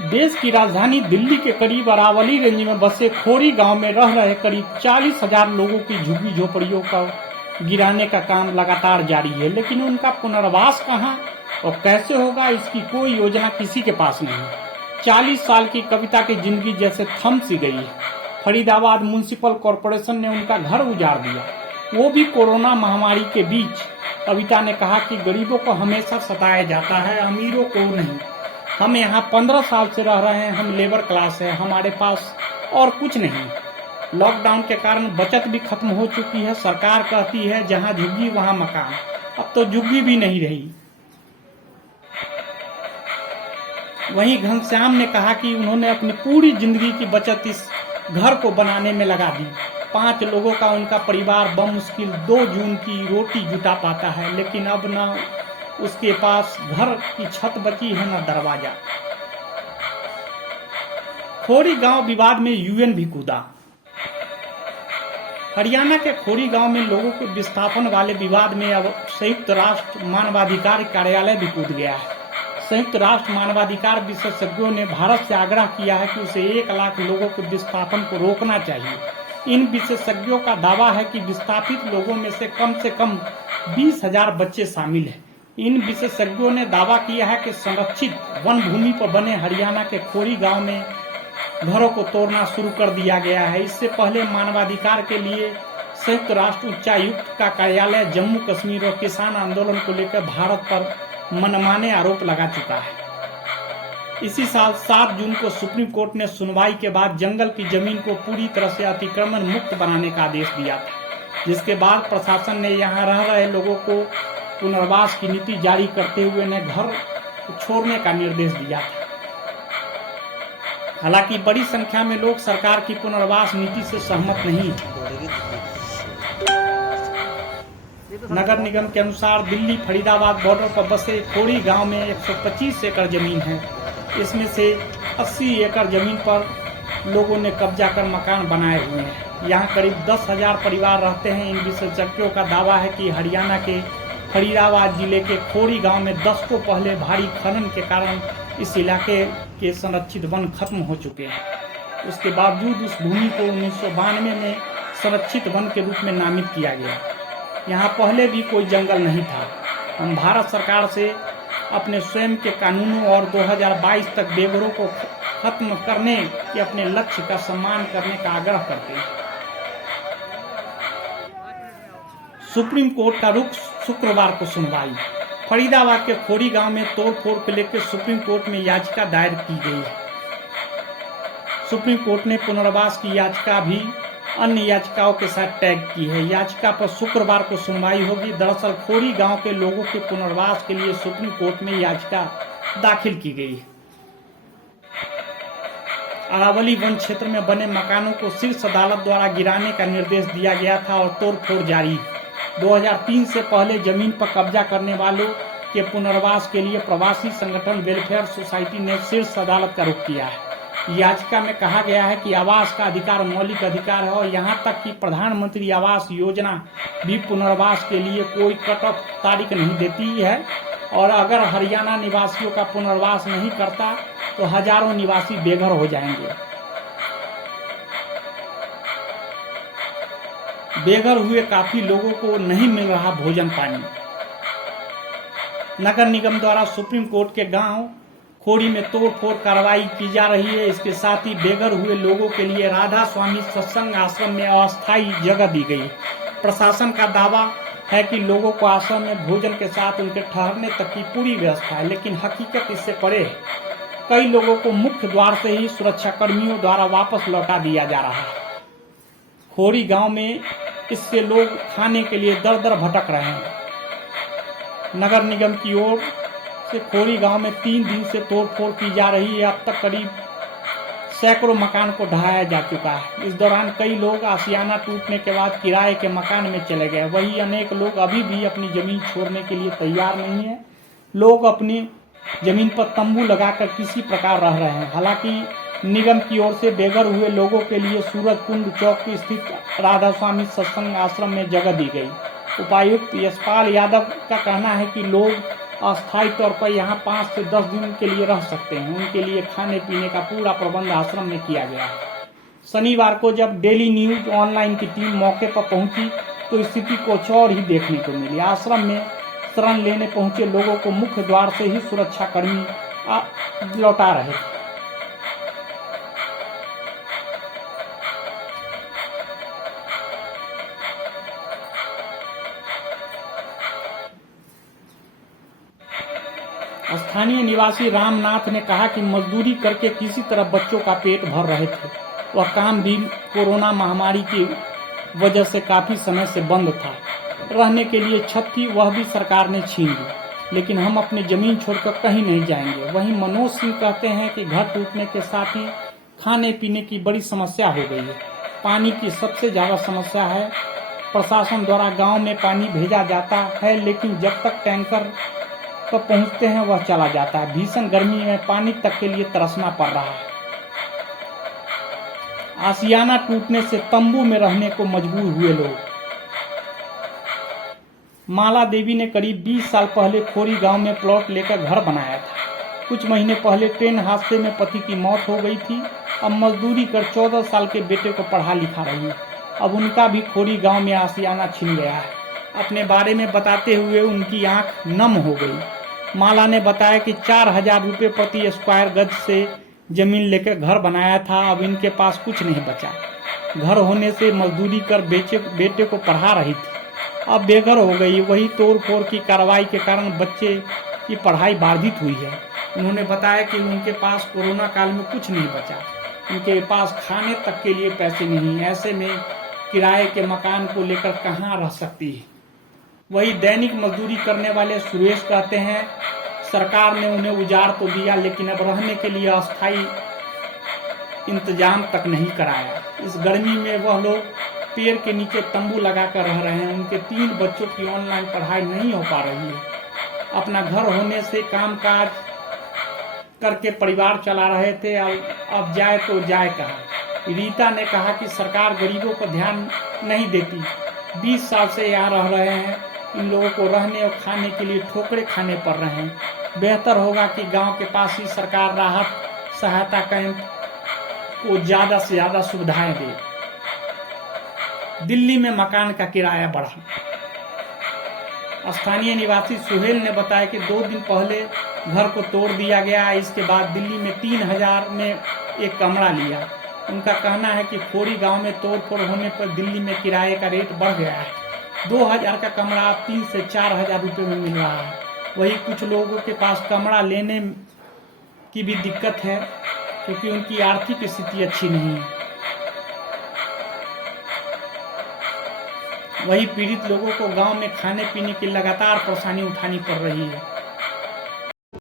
देश की राजधानी दिल्ली के करीब अरावली रेंज में बसे खोरी गांव में रह रहे करीब 40,000 लोगों की झुग्गी झोपड़ियों का गिराने का काम लगातार जारी है, लेकिन उनका पुनर्वास कहां और कैसे होगा, इसकी कोई योजना किसी के पास नहीं। 40 साल की कविता की जिंदगी जैसे थम सी गई है। फरीदाबाद म्युनिसिपल कॉरपोरेशन ने उनका घर उजाड़ दिया, वो भी कोरोना महामारी के बीच। कविता ने कहा कि गरीबों को हमेशा सताया जाता है, अमीरों को नहीं। हम यहाँ 15 साल से रह रहे हैं, हम लेबर क्लास है, हमारे पास और कुछ नहीं। लॉकडाउन के कारण बचत भी खत्म हो चुकी है। सरकार कहती है जहाँ झुग्गी वहाँ मकान, अब तो झुग्गी भी नहीं रही। वहीं घनश्याम ने कहा कि उन्होंने अपनी पूरी जिंदगी की बचत इस घर को बनाने में लगा दी। 5 लोगों का उनका परिवार बमुश्किल 2 जून की रोटी जुटा पाता है, लेकिन अब न उसके पास घर की छत बची है न दरवाजा। खोरी गांव विवाद में यूएन भी कूदा। हरियाणा के खोरी गांव में लोगों के विस्थापन वाले विवाद में अब संयुक्त राष्ट्र मानवाधिकार कार्यालय भी कूद गया है। संयुक्त राष्ट्र मानवाधिकार विशेषज्ञों ने भारत से आग्रह किया है कि उसे 1 लाख लोगों के विस्थापन को रोकना चाहिए। इन विशेषज्ञों का दावा है कि विस्थापित लोगों में से कम 20,000 बच्चे शामिल हैं। इन विशेषज्ञों ने दावा किया है कि संरक्षित वन भूमि पर बने हरियाणा के खोरी गांव में घरों को तोड़ना शुरू कर दिया गया है। इससे पहले मानवाधिकार के लिए संयुक्त राष्ट्र उच्चायुक्त का कार्यालय जम्मू कश्मीर और किसान आंदोलन को लेकर भारत पर मनमाने आरोप लगा चुका है। इसी साल 7 जून को सुप्रीम कोर्ट ने सुनवाई के बाद जंगल की जमीन को पूरी तरह से अतिक्रमण मुक्त बनाने का आदेश दिया था, जिसके बाद प्रशासन ने यहां रह रहे लोगों को पुनर्वास की नीति जारी करते हुए ने घर छोड़ने का निर्देश दिया था। हालांकि बड़ी संख्या में लोग सरकार की पुनर्वास नीति से सहमत नहीं हैं। नगर निगम के अनुसार दिल्ली फरीदाबाद बॉर्डर पर बसे खोरी गांव में 125 एकड़ जमीन है। इसमें से 80 एकड़ जमीन पर लोगों ने कब्जा कर मकान बनाए हुए हैं। यहाँ करीब 10,000 परिवार रहते हैं। इन विशेषज्ञों का दावा है कि हरियाणा के फरीदाबाद जिले के खोरी गांव में दशकों पहले भारी खनन के कारण इस इलाके के संरक्षित वन खत्म हो चुके हैं। उसके बावजूद उस भूमि को 1992 में संरक्षित वन के रूप में नामित किया गया। यहाँ पहले भी कोई जंगल नहीं था। हम भारत सरकार से अपने स्वयं के कानूनों और 2022 तक बेघरों को खत्म करने के अपने लक्ष्य का सम्मान करने का आग्रह करते हैं। सुप्रीम कोर्ट का रुख शुक्रवार को सुनवाई। फरीदाबाद के खोरी गांव में तोड़फोड़ को लेकर सुप्रीम कोर्ट में याचिका दायर की गई है। सुप्रीम कोर्ट ने पुनर्वास की याचिका भी अन्य याचिकाओं के साथ टैग की है। याचिका पर शुक्रवार को सुनवाई होगी। दरअसल खोरी गांव के लोगों के पुनर्वास के लिए सुप्रीम कोर्ट में याचिका दाखिल की गई है। अरावली वन क्षेत्र में बने मकानों को शीर्ष अदालत द्वारा गिराने का निर्देश दिया गया था और तोड़फोड़ जारी है। 2003 से पहले जमीन पर कब्जा करने वालों के पुनर्वास के लिए प्रवासी संगठन वेलफेयर सोसाइटी ने शीर्ष अदालत का रुख किया है। याचिका में कहा गया है कि आवास का अधिकार मौलिक अधिकार है और यहां तक कि प्रधानमंत्री आवास योजना भी पुनर्वास के लिए कोई कट ऑफ तारीख नहीं देती है। और अगर हरियाणा निवासियों का पुनर्वास नहीं करता तो हजारों निवासी बेघर हो जाएंगे। बेघर हुए काफी लोगों को नहीं मिल रहा भोजन पानी। नगर निगम द्वारा सुप्रीम कोर्ट के गांव खोरी में तोड़फोड़ कार्रवाई की जा रही है। इसके साथ ही बेघर हुए लोगों के लिए राधा स्वामी सत्संग आश्रम में अस्थायी जगह दी गई। प्रशासन का दावा है कि लोगों को आश्रम में भोजन के साथ उनके ठहरने तक की पूरी व्यवस्था है, लेकिन हकीकत इससे परे है। कई लोगों को मुख्य द्वार से ही सुरक्षा कर्मियों द्वारा वापस लौटा दिया जा रहा है। खोरी गांव में इससे लोग खाने के लिए दर दर भटक रहे हैं। नगर निगम की ओर से खोरी गांव में 3 दिन से तोड़फोड़ की जा रही है। अब तक करीब सैकड़ों मकान को ढहाया जा चुका है। इस दौरान कई लोग आशियाना टूटने के बाद किराए के मकान में चले गए। वहीं अनेक लोग अभी भी अपनी जमीन छोड़ने के लिए तैयार नहीं है। लोग अपनी जमीन पर तंबू लगाकर किसी प्रकार रह रहे हैं। हालांकि निगम की ओर से बेघर हुए लोगों के लिए सूरज कुंड चौक स्थित राधा स्वामी सत्संग आश्रम में जगह दी गई। उपायुक्त यशपाल यादव का कहना है कि लोग अस्थायी तौर पर यहाँ 5 से 10 दिन के लिए रह सकते हैं। उनके लिए खाने पीने का पूरा प्रबंध आश्रम में किया गया है। शनिवार को जब डेली न्यूज ऑनलाइन की टीम मौके पर पहुंची तो स्थिति कुछ और ही देखने को मिली। आश्रम में शरण लेने पहुंचे लोगों को मुख्य द्वार से ही सुरक्षाकर्मी लौटा रहे थे। स्थानीय निवासी रामनाथ ने कहा कि मजदूरी करके किसी तरह बच्चों का पेट भर रहे थे। वह काम भी कोरोना महामारी की वजह से काफी समय से बंद था। रहने के लिए छत थी, वह भी सरकार ने छीन ली। लेकिन हम अपनी जमीन छोड़कर कहीं नहीं जाएंगे। वहीं मनोज सिंह कहते हैं कि घर टूटने के साथ ही खाने पीने की बड़ी समस्या हो गई है। पानी की सबसे ज्यादा समस्या है। प्रशासन द्वारा गांव में पानी भेजा जाता है, लेकिन जब तक टैंकर पर पहुंचते हैं वह चला जाता है। भीषण गर्मी में पानी तक के लिए तरसना पड़ रहा है। आशियाना टूटने से तंबू में रहने को मजबूर हुए लोग। माला देवी ने करीब 20 साल पहले खोरी गांव में प्लॉट लेकर घर बनाया था। कुछ महीने पहले ट्रेन हादसे में पति की मौत हो गई थी। अब मजदूरी कर 14 साल के बेटे को पढ़ा लिखा रही है। अब उनका भी खोरी गांव में आशियाना छिन गया है। अपने बारे में बताते हुए उनकी आंख नम हो गई। माला ने बताया कि 4000 रुपये प्रति स्क्वायर गज से जमीन लेकर घर बनाया था। अब इनके पास कुछ नहीं बचा। घर होने से मजदूरी कर बेटे को पढ़ा रही थी, अब बेघर हो गई। वही तोड़फोड़ की कार्रवाई के कारण बच्चे की पढ़ाई बाधित हुई है। उन्होंने बताया कि उनके पास कोरोना काल में कुछ नहीं बचा। उनके पास खाने तक के लिए पैसे नहीं। ऐसे में किराए के मकान को लेकर कहाँ रह सकती है। वही दैनिक मजदूरी करने वाले सुरेश कहते हैं, सरकार ने उन्हें उजाड़ तो दिया, लेकिन अब रहने के लिए अस्थायी इंतजाम तक नहीं कराया। इस गर्मी में वह लोग पेड़ के नीचे तंबू लगाकर रह रहे हैं। उनके 3 बच्चों की ऑनलाइन पढ़ाई नहीं हो पा रही है। अपना घर होने से कामकाज करके परिवार चला रहे थे, अब जाए तो जाए कहाँ। रीता ने कहा कि सरकार गरीबों पर ध्यान नहीं देती। 20 साल से यहाँ रह रहे हैं। इन लोगों को रहने और खाने के लिए ठोकरे खाने पड़ रहे हैं। बेहतर होगा कि गांव के पास ही सरकार राहत सहायता कैंप को ज्यादा से ज्यादा सुविधाएं दे। दिल्ली में मकान का किराया बढ़ा। स्थानीय निवासी सुहेल ने बताया कि 2 दिन पहले घर को तोड़ दिया गया। इसके बाद दिल्ली में 3000 में एक कमरा लिया। उनका कहना है कि खोरी गांव में तोड़फोड़ होने पर दिल्ली में किराए का रेट बढ़ गया है। 2000 का कमरा 3 से 4000 रुपये में मिल रहा है। वही कुछ लोगों के पास कमरा लेने की भी दिक्कत है, क्योंकि उनकी आर्थिक स्थिति अच्छी नहीं है। वही पीड़ित लोगों को गांव में खाने पीने की लगातार परेशानी उठानी पड़ रही है।